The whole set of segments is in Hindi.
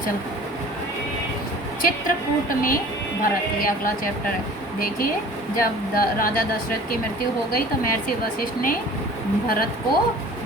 चल, चित्रकूट में भरत, ये अगला चैप्टर है। देखिए, जब राजा दशरथ की मृत्यु हो गई तो महर्षि वशिष्ठ ने भरत को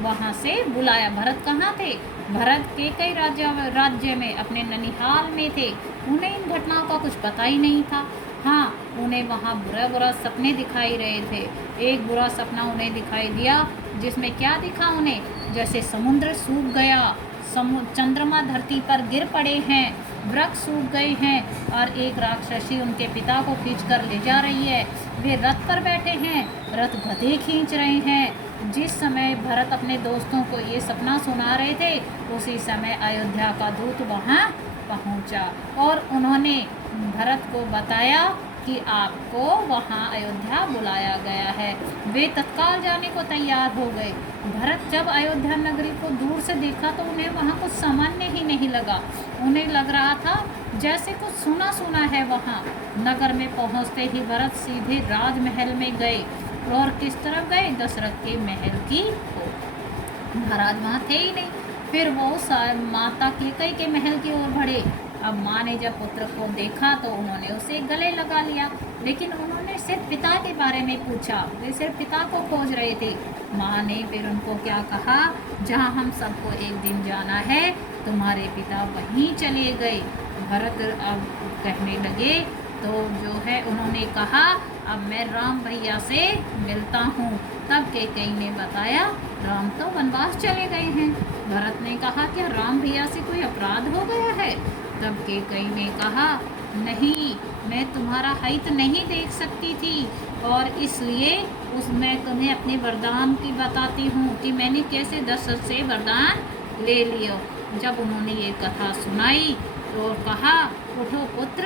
वहाँ से बुलाया। भरत कहाँ थे? भरत के कई राज्य में अपने ननिहाल में थे। उन्हें इन घटनाओं का कुछ पता ही नहीं था। हाँ, उन्हें वहाँ बुरा सपने दिखाई रहे थे। एक बुरा सपना उन्हें दिखाई दिया, जिसमें क्या दिखा उन्हें? जैसे समुद्र सूख गया, चंद्रमा धरती पर गिर पड़े हैं, वृक्ष सूख गए हैं, और एक राक्षसी उनके पिता को खींचकर ले जा रही है। वे रथ पर बैठे हैं, रथ गधे खींच रहे हैं। जिस समय भरत अपने दोस्तों को ये सपना सुना रहे थे, उसी समय अयोध्या का दूत वहाँ पहुँचा और उन्होंने भरत को बताया कि आपको वहाँ अयोध्या बुलाया गया है। वे तत्काल जाने को तैयार हो गए। भरत जब अयोध्या नगरी को दूर से देखा तो उन्हें वहाँ कुछ सामान्य ही नहीं लगा। उन्हें लग रहा था जैसे कुछ सुना सुना है वहाँ। नगर में पहुँचते ही भरत सीधे राजमहल में गए। और किस तरफ गए? दशरथ के महल की ओर। महाराज वहाँ थे ही नहीं। फिर वो माता कैकेयी के महल की ओर बढ़े। अब माँ ने जब पुत्र को देखा तो उन्होंने उसे गले लगा लिया, लेकिन उन्होंने सिर्फ पिता के बारे में पूछा। वे सिर्फ पिता को खोज रहे थे। माँ ने फिर उनको क्या कहा? जहाँ हम सबको एक दिन जाना है, तुम्हारे पिता वहीं चले गए। भरत अब कहने लगे तो जो है उन्होंने कहा, अब मैं राम भैया से मिलता हूँ। तब कैकेयी ने बताया, राम तो वनवास चले गए हैं। भरत ने कहा, क्या राम भैया से कोई अपराध हो गया है? तब कैकेयी ने कहा, नहीं, मैं तुम्हारा हित नहीं देख सकती थी और इसलिए मैं तुम्हें अपने वरदान की बताती हूँ कि मैंने कैसे दशरथ से वरदान ले लिया। जब उन्होंने ये कथा सुनाई तो कहा, उठो पुत्र,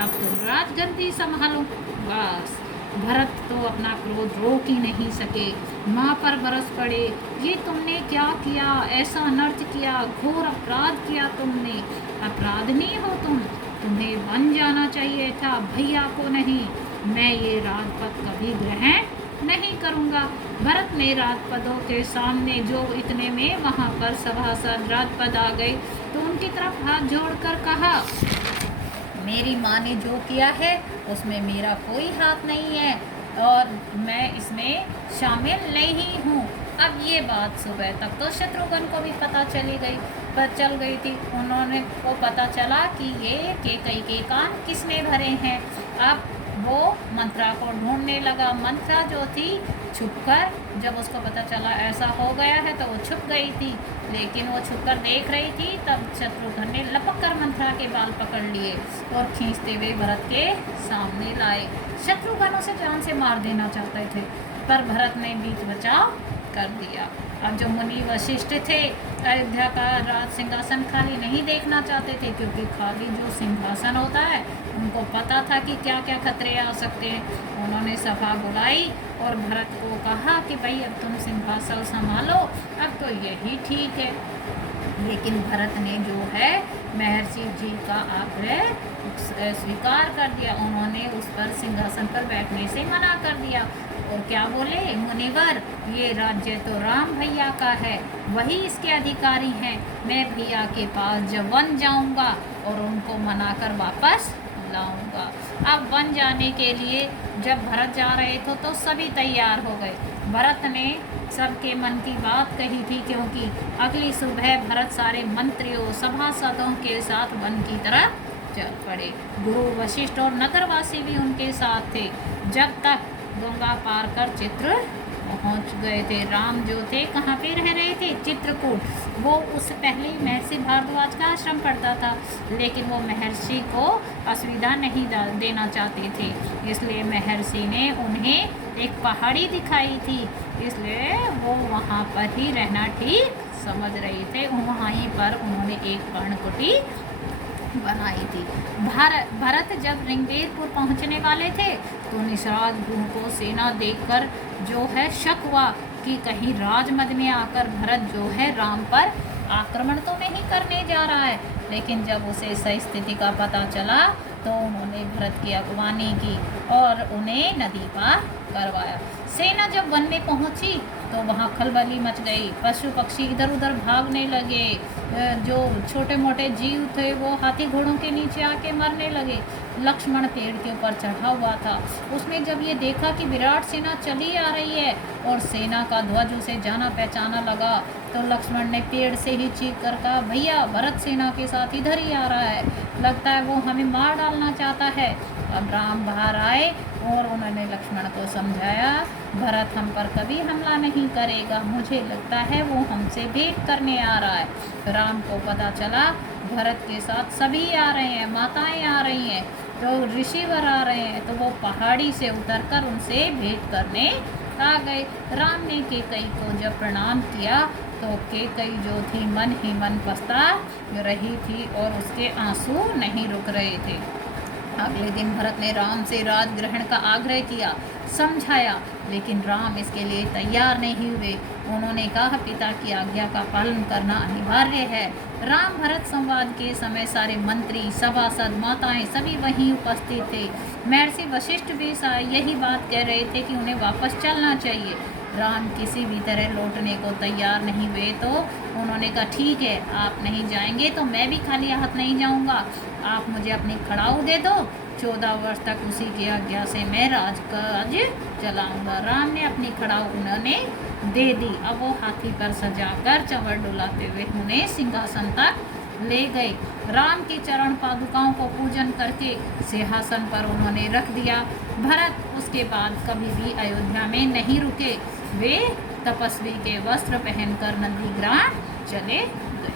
अब तुम राजगद्दी संभालो। बस भरत तो अपना क्रोध रोक ही नहीं सके, माँ पर बरस पड़े। ये तुमने क्या किया? ऐसा अनर्थ किया, घोर अपराध किया तुमने। अपराधनी हो तुम, तुम्हें बन जाना चाहिए था, भैया को नहीं। मैं ये राजपद कभी ग्रहण नहीं करूँगा। भरत ने राजपदों के सामने जो इतने में वहाँ पर सभासद राजपद आ गए तो उनकी तरफ हाथ जोड़कर कहा, मेरी माँ ने जो किया है उसमें मेरा कोई हाथ नहीं है और मैं इसमें शामिल नहीं हूँ। अब ये बात सुबह तक तो शत्रुघ्न को भी पता चल गई थी। उन्होंने को पता चला कि ये कैकेयी के कान किसने भरे हैं। अब वो मंत्रा को ढूंढने लगा। मंत्रा जो थी छुपकर, जब उसको पता चला ऐसा हो गया है तो वो छुप गई थी, लेकिन वो छुपकर देख रही थी। तब शत्रुघ्न ने लपक कर मंत्रा के बाल पकड़ लिए और खींचते हुए भरत के सामने लाए। शत्रुघ्न उसे जान से मार देना चाहते थे, पर भरत ने बीच बचाव कर दिया। अब जो मुनि वशिष्ठ थे, अयोध्या का राज सिंहासन खाली नहीं देखना चाहते थे, क्योंकि खाली जो सिंहासन होता है उनको पता था कि क्या क्या खतरे आ सकते हैं। उन्होंने सभा बुलाई और भरत को कहा कि भाई अब तुम सिंहासन संभालो, अब तो यही ठीक है। लेकिन भरत ने जो है महर्षि जी का आग्रह स्वीकार कर दिया। उन्होंने उस पर सिंहासन पर बैठने से मना कर दिया और क्या बोले, मुनिवर, ये राज्य तो राम भैया का है, वही इसके अधिकारी हैं। मैं भैया के पास जब वन जाऊंगा और उनको मनाकर वापस लाऊंगा। अब वन जाने के लिए जब भरत जा रहे थे तो सभी तैयार हो गए। भरत ने सबके मन की बात कही थी, क्योंकि अगली सुबह भरत सारे मंत्रियों सभासदों के साथ वन की तरफ चल पड़े। गुरु वशिष्ठ और नगरवासी भी उनके साथ थे। जब तक गंगा पार कर चित्र पहुंच गए थे। राम जो थे कहाँ पे रह रहे थे? चित्रकूट। वो उससे पहले महर्षि भारद्वाज का आश्रम पड़ता था, लेकिन वो महर्षि को असुविधा नहीं देना चाहते थे, इसलिए महर्षि ने उन्हें एक पहाड़ी दिखाई थी, इसलिए वो वहाँ पर ही रहना ठीक समझ रहे थे। वहीं पर उन्होंने एक पर्णकुटी बनाई थी। भरत जब ऋग्वेदपुर पहुंचने वाले थे तो निषाद भूमि को सेना देखकर जो है शक हुआ कि कहीं राजमद में आकर भरत जो है राम पर आक्रमण तो नहीं करने जा रहा है। लेकिन जब उसे सही स्थिति का पता चला तो उन्होंने भरत की अगवानी की और उन्हें नदी पार करवाया। सेना जब वन में पहुंची तो वहाँ खलबली मच गई, पशु पक्षी इधर उधर भागने लगे, जो छोटे मोटे जीव थे वो हाथी घोड़ों के नीचे आके मरने लगे। लक्ष्मण पेड़ के ऊपर चढ़ा हुआ था। उसने जब ये देखा कि विराट सेना चली आ रही है और सेना का ध्वज उसे जाना पहचाना लगा, तो लक्ष्मण ने पेड़ से ही चीख कर कहा, भैया भरत सेना के साथ इधर ही आ रहा है, लगता है वो हमें मार डालना चाहता है। अब राम बाहर आए और उन्होंने लक्ष्मण को समझाया, भरत हम पर कभी हमला नहीं करेगा, मुझे लगता है वो हमसे भेंट करने आ रहा है। राम को पता चला भरत के साथ सभी आ रहे हैं, माताएं आ रही हैं, तो ऋषिवर आ रहे हैं, तो वो पहाड़ी से उतरकर उनसे भेंट करने आ गए। राम ने केकई को जब प्रणाम किया तो केकई जो थी मन ही मन पछता रही थी और उसके आंसू नहीं रुक रहे थे। अगले दिन भरत ने राम से राज ग्रहण का आग्रह किया, समझाया, लेकिन राम इसके लिए तैयार नहीं हुए। उन्होंने कहा, पिता की आज्ञा का पालन करना अनिवार्य है। राम भरत संवाद के समय सारे मंत्री, सभासद, माताएं सभी वहीं उपस्थित थे। महर्षि वशिष्ठ भी यही बात कह रहे थे कि उन्हें वापस चलना चाहिए। राम किसी भी तरह लौटने को तैयार नहीं हुए, तो उन्होंने कहा, ठीक है, आप नहीं जाएंगे तो मैं भी खाली हाथ नहीं जाऊंगा, आप मुझे अपनी खड़ाऊ दे दो, 14 वर्ष तक उसी की आज्ञा से मैं राजकाज चलाऊंगा। राम ने अपनी खड़ाऊ उन्होंने दे दी। अब वो हाथी पर सजाकर चंवर डुलाते हुए उन्हें सिंहासन तक ले गए। राम की चरण पादुकाओं को पूजन करके सिंहासन पर उन्होंने रख दिया। भरत उसके बाद कभी भी अयोध्या में नहीं रुके, वे तपस्वी के वस्त्र पहनकर नंदीग्राम चले गए।